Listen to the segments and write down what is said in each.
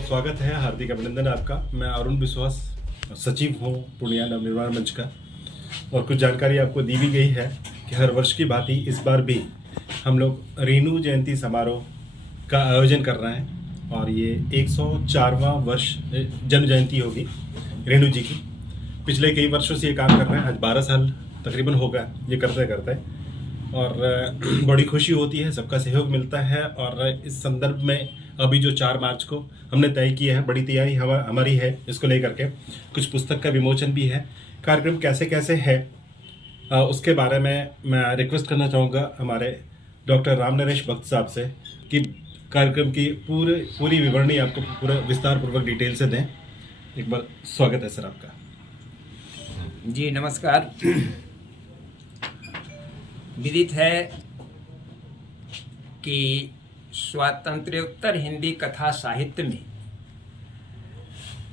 बहुत स्वागत है, हार्दिक अभिनंदन आपका। मैं अरुण विश्वास, सचिव हूँ पूर्णिया नवनिर्माण मंच का। और कुछ जानकारी आपको दी भी गई है कि हर वर्ष की भांति इस बार भी हम लोग रेणु जयंती समारोह का आयोजन कर रहे हैं और ये 104वां वर्ष जन्म जयंती होगी रेणु जी की। पिछले कई वर्षों से ये काम कर रहे हैं, आज 12 साल तकरीबन हो गया ये करते करते, और बड़ी खुशी होती है, सबका सहयोग मिलता है। और इस संदर्भ में अभी जो 4 मार्च को हमने तय किया है, बड़ी तैयारी हमारी है इसको लेकर के। कुछ पुस्तक का विमोचन भी है। कार्यक्रम कैसे कैसे है उसके बारे में मैं रिक्वेस्ट करना चाहूँगा हमारे डॉक्टर राम नरेश भक्त साहब से कि कार्यक्रम की पूरी विवरणी आपको पूरा विस्तार पूर्वक डिटेल से दें। एक बार स्वागत है सर आपका। जी नमस्कार। विदित है कि स्वातंत्र्योत्तर हिंदी कथा साहित्य में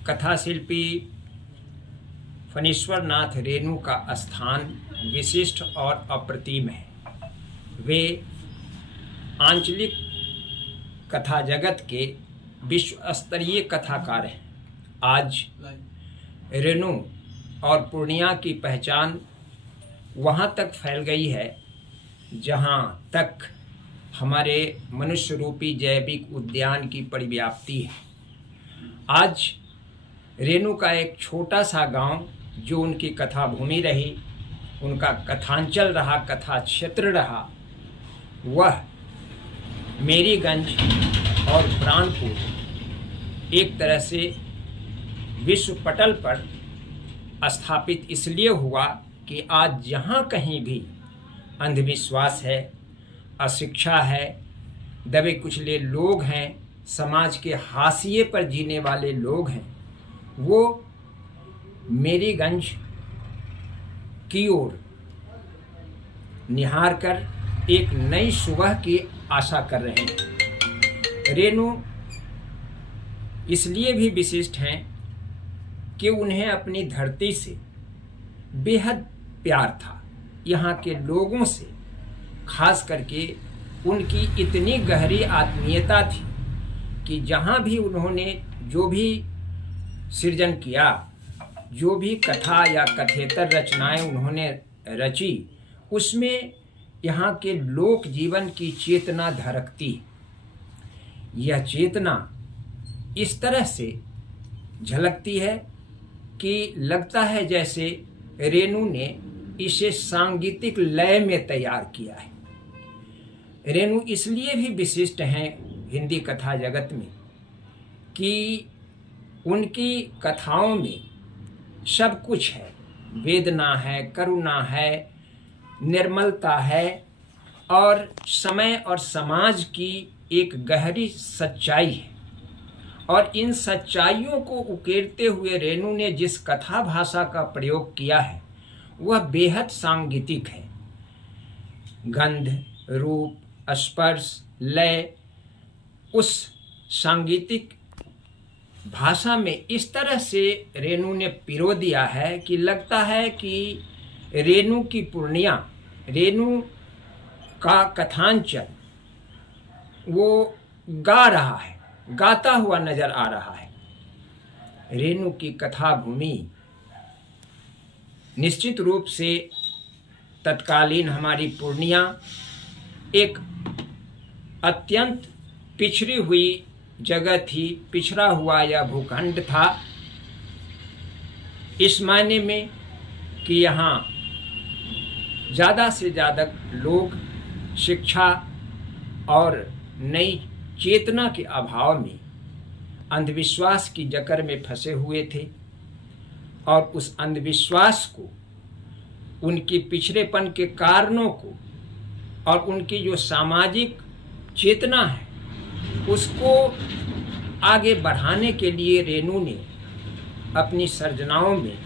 कथा शिल्पी फणीश्वर नाथ रेणु का स्थान विशिष्ट और अप्रतिम है। वे आंचलिक कथा जगत के विश्व स्तरीय कथाकार हैं। आज रेणु और पूर्णिया की पहचान वहाँ तक फैल गई है जहाँ तक हमारे मनुष्य रूपी जैविक उद्यान की परिव्याप्ति है। आज रेणु का एक छोटा सा गांव जो उनकी कथा भूमि रही, उनका कथांचल रहा, कथा क्षेत्र रहा, वह मेरीगंज और प्राणपुर एक तरह से विश्व पटल पर स्थापित इसलिए हुआ कि आज जहाँ कहीं भी अंधविश्वास है, अशिक्षा है, दबे कुचले लोग हैं, समाज के हाशिए पर जीने वाले लोग हैं, वो मेरीगंज की ओर निहार कर एक नई सुबह की आशा कर रहे हैं। रेणु इसलिए भी विशिष्ट हैं कि उन्हें अपनी धरती से बेहद प्यार था। यहाँ के लोगों से खास करके उनकी इतनी गहरी आत्मीयता थी कि जहाँ भी उन्होंने जो भी सृजन किया, जो भी कथा या कथेतर रचनाएं उन्होंने रची, उसमें यहाँ के लोक जीवन की चेतना धड़कती। यह चेतना इस तरह से झलकती है कि लगता है जैसे रेणु ने इसे सांगीतिक लय में तैयार किया है। रेणु इसलिए भी विशिष्ट हैं हिंदी कथा जगत में कि उनकी कथाओं में सब कुछ है। वेदना है, करुणा है, निर्मलता है और समय और समाज की एक गहरी सच्चाई है। और इन सच्चाइयों को उकेरते हुए रेणु ने जिस कथा भाषा का प्रयोग किया है वह बेहद सांगीतिक है। गंध, रूप, स्पर्श, लय उस सांगीतिक भाषा में इस तरह से रेणु ने पिरो दिया है कि लगता है कि रेणु की पूर्णिया, रेणु का कथांचल वो गा रहा है, गाता हुआ नजर आ रहा है। रेणु की कथा भूमि निश्चित रूप से तत्कालीन हमारी पूर्णिया एक अत्यंत पिछड़ी हुई जगह थी, पिछड़ा हुआ यह भूखंड था, इस मायने में कि यहाँ ज़्यादा से ज़्यादा लोग शिक्षा और नई चेतना के अभाव में अंधविश्वास की जकड़ में फंसे हुए थे। और उस अंधविश्वास को, उनके पिछड़ेपन के कारणों को और उनकी जो सामाजिक चेतना है उसको आगे बढ़ाने के लिए रेणु ने अपनी सर्जनाओं में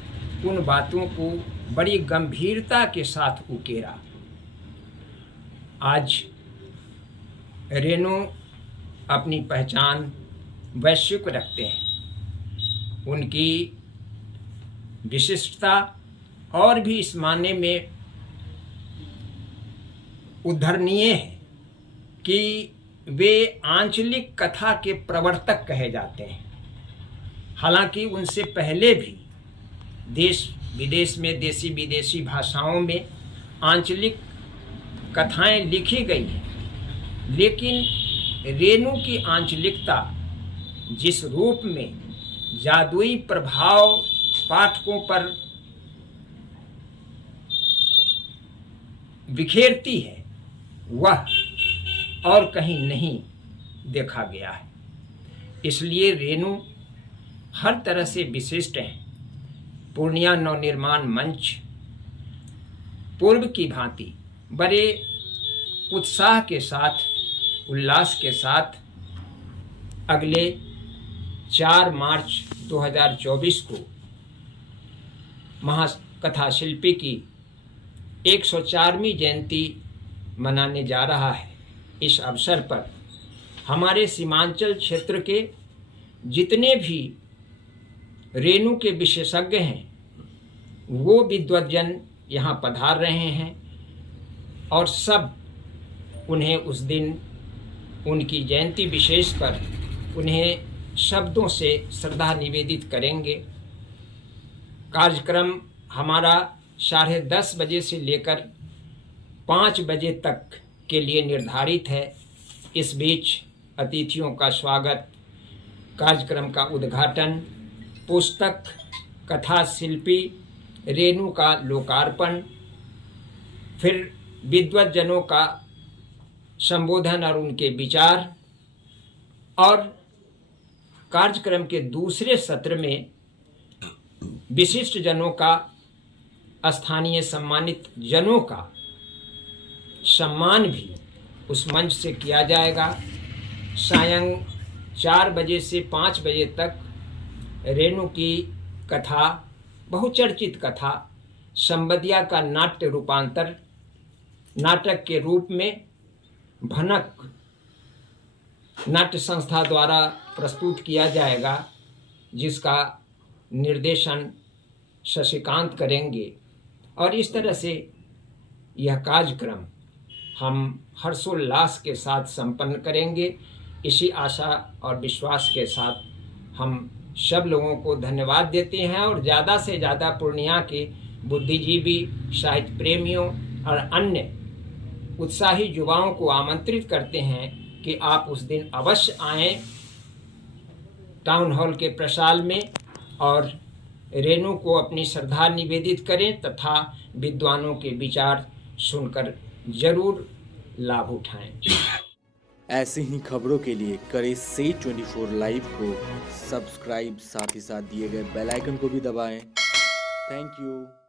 उन बातों को बड़ी गंभीरता के साथ उकेरा। आज रेणु अपनी पहचान वैश्विक रखते हैं। उनकी विशिष्टता और भी इस मायने में उद्धरणीय है कि वे आंचलिक कथा के प्रवर्तक कहे जाते हैं। हालांकि उनसे पहले भी देश विदेश में देसी विदेशी भाषाओं में आंचलिक कथाएं लिखी गई हैं, लेकिन रेणु की आंचलिकता जिस रूप में जादुई प्रभाव पाठकों पर बिखेरती है वह और कहीं नहीं देखा गया है। इसलिए रेणु हर तरह से विशिष्ट है। पूर्णिया नवनिर्माण मंच पूर्व की भांति बड़े उत्साह के साथ, उल्लास के साथ अगले 4 मार्च 2024 को महाकथा शिल्पी की 104वीं जयंती मनाने जा रहा है। इस अवसर पर हमारे सीमांचल क्षेत्र के जितने भी रेणु के विशेषज्ञ हैं वो विद्वज्जन यहाँ पधार रहे हैं और सब उन्हें उस दिन उनकी जयंती विशेष पर उन्हें शब्दों से श्रद्धा निवेदित करेंगे। कार्यक्रम हमारा 10:30 बजे से लेकर 5 बजे तक के लिए निर्धारित है। इस बीच अतिथियों का स्वागत, कार्यक्रम का उद्घाटन, पुस्तक कथा शिल्पी रेणु का लोकार्पण, फिर विद्वज्जनों का संबोधन और उनके विचार, और कार्यक्रम के दूसरे सत्र में विशिष्ट जनों का, स्थानीय सम्मानित जनों का सम्मान भी उस मंच से किया जाएगा। सायं 4 बजे से 5 बजे तक रेणु की कथा, बहुचर्चित कथा संबदिया का नाट्य रूपांतर नाटक के रूप में भनक नाट्य संस्था द्वारा प्रस्तुत किया जाएगा, जिसका निर्देशन शशिकांत करेंगे। और इस तरह से यह कार्यक्रम हम हर्षोल्लास के साथ संपन्न करेंगे। इसी आशा और विश्वास के साथ हम सब लोगों को धन्यवाद देते हैं और ज़्यादा से ज़्यादा पूर्णिया के बुद्धिजीवी, साहित्य प्रेमियों और अन्य उत्साही युवाओं को आमंत्रित करते हैं कि आप उस दिन अवश्य आएं टाउन हॉल के प्रसाल में और रेणु को अपनी श्रद्धा निवेदित करें तथा विद्वानों के विचार सुनकर जरूर लाभ उठाएं। ऐसी ही खबरों के लिए करें से 24 लाइव को सब्सक्राइब, साथ ही साथ दिए गए बेल आइकन को भी दबाएं। Thank you.